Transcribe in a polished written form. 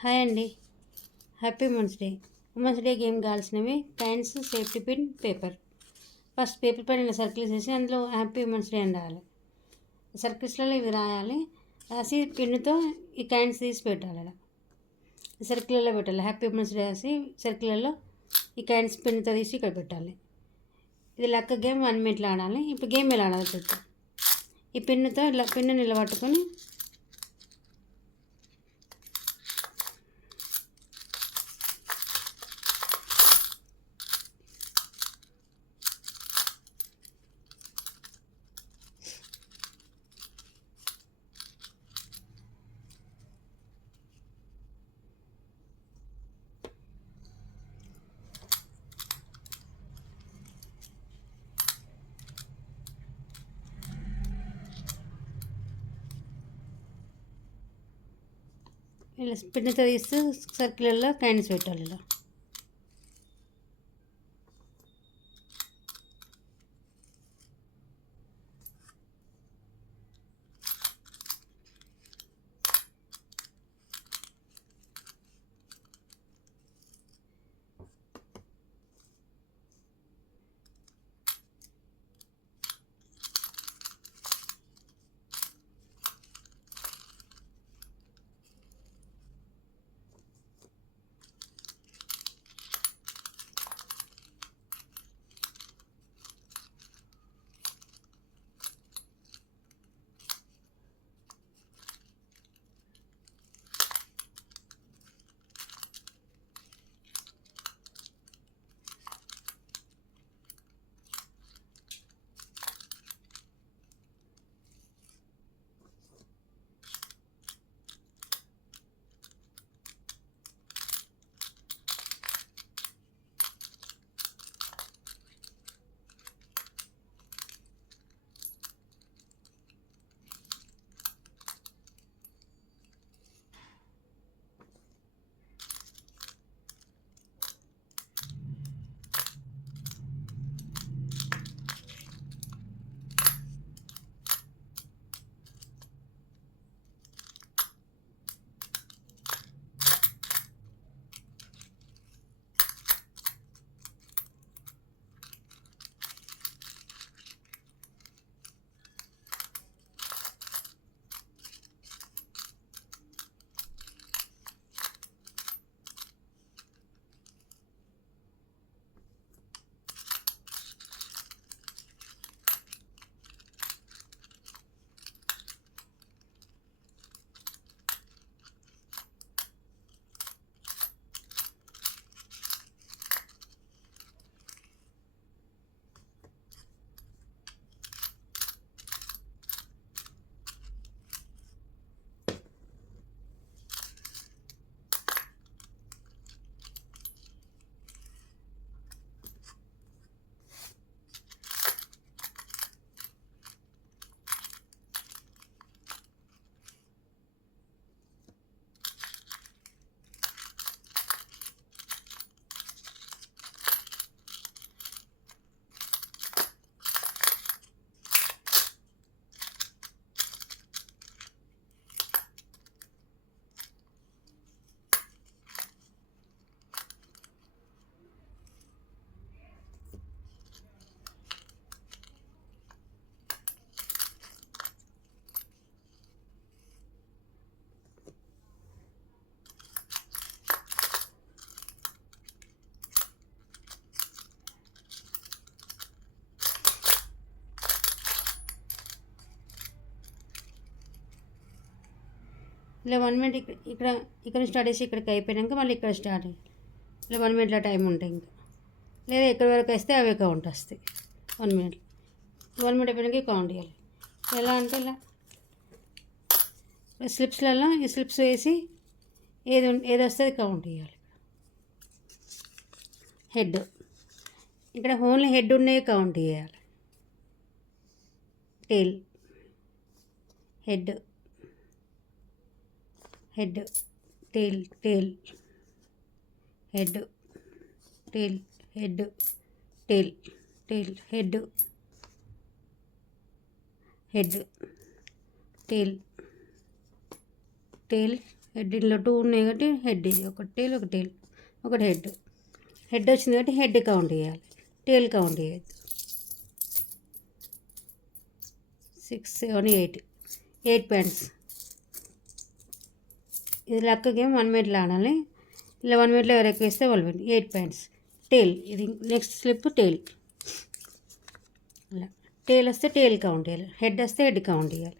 హాయ్ అండి. Happy women's day. Women's డేకి ఏం కావాల్సినవి coins, safety pin, paper. First paper పైన ఇలా సర్కిల్స్ వేసి అందులో హ్యాపీ ఉమెన్స్ డే అని రాయాలి. సర్కిల్స్లలో ఇవి రాయాలి. రాసి పిన్నుతో ఈ కాయిన్స్ తీసి పెట్టాలి. అలా సర్కిల్లో పెట్టాలి. హ్యాపీ ఉమెన్స్ డే రాసి సర్కిల్లో ఈ కాయిన్స్ పిన్నుతో తీసి ఇక్కడ పెట్టాలి. ఇది లక్క గేమ్ 1 మినిట్లో ఆడాలి. ఇప్పుడు గేమ్ ఎలా ఆడాలి చూద్దాం. ఈ పిన్నుతో ఇలా పిన్ను నిలబట్టుకొని ఇలా పిన్నుతో తీస్తూ సర్కిల్లో కాయిన్స్ పెట్టాలి. ఇలా ఇలా 1 మినిట్ ఇక్కడ స్టార్ట్ చేసి ఇక్కడికి అయిపోయాక మళ్ళీ ఇక్కడ స్టార్ట్ అయ్యి ఇలా 1 మినిట్లో టైం ఉంటాయి. ఇంకా లేదా ఎక్కడి వరకు వస్తే అవే కౌంట్ వస్తాయి. 1 మినిట్ 1 మినిట్ అయిపోయాక కౌంట్ చేయాలి. ఎలా అంటే ఇలా స్లిప్స్లలో ఈ స్లిప్స్ వేసి ఏది వస్తుంది కౌంట్ చేయాలి. హెడ్ ఇక్కడ ఓన్లీ హెడ్ ఉండేవి కౌంట్ చేయాలి. టేల్ హెడ్ హెడ్ టేల్ టేల్ హెడ్ టేల్ హెడ్ టేల్ టేల్ హెడ్ హెడ్ టేల్ టేల్ హెడ్ ఇందులో 2 ఉన్నాయి కాబట్టి హెడ్ ఇది ఒక టేల్ ఒకటి హెడ్ వచ్చింది కాబట్టి హెడ్ కౌంట్ చేయాలి, టేల్ కౌంట్ చేయొద్దు. 6, 7, 8 ప్యాంట్స్. ఇది లక్క గేమ్ 1 మినిట్లో ఆడాలి. ఇలా 1 మినిట్లో ఎవరు ఎక్కువ వేస్తే వాళ్ళు విన్. 8 ప్యాంట్స్. టేల్, ఇది నెక్స్ట్ స్లిప్ టేల్. అలా టేల్ వస్తే టేల్ కౌంట్ చేయాలి, హెడ్ వస్తే హెడ్ కౌంట్ చేయాలి.